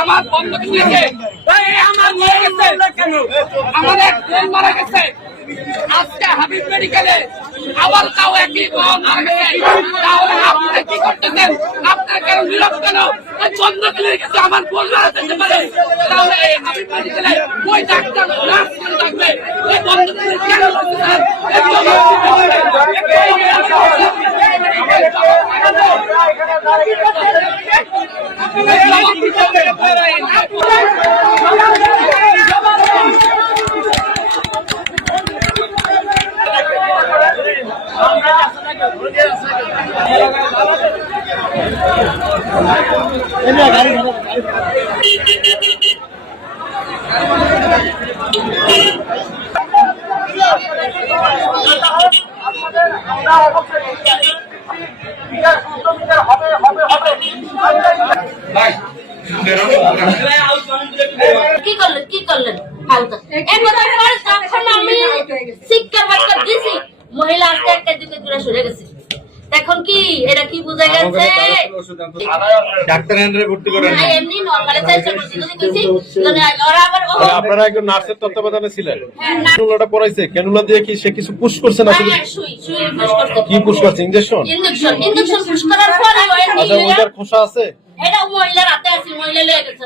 আমার বন্ধ দিয়েছে, আমার মারা গেছে, আমাদের ট্রেন মারা গেছে। আজকে হাবিব মেডিকেলে আবার তাও একই মারা গেছে। তাহলে আপনারা কি করতেছেন? আপনারা কেন নীরব কেন? চন্দ্রকেলের কাছে আমার বোন মারা যেতে পারে, তাহলে এই হাবিব মেডিকেলে ওই ডাক্তার নার্স কেন থাকবে? এই বন্ধ কেন করতেছেন? কি করলেন আমি শিক্ষার বার্তা দিছি, মহিলা আজকে একটা দিকে দূরে সরে গেছে। এখন কি এটা কি বোঝা গেছে? ডাক্তার ভর্তি করেন এমনি নরমালে চেষ্টা করছি, আপনারা একজন নার্সের তত্ত্বাবধানে ছিলেন, ক্যানুলাটা পরাইছে, ক্যানুলা দিয়ে কি সে কিছু পুশ করছে না? কি পুশ করছে? ইনজেকশন পুশ করার পরে ওটার খোসা আছে, এটা মহিলার হাতে আছে, মহিলা লেগে গেছে।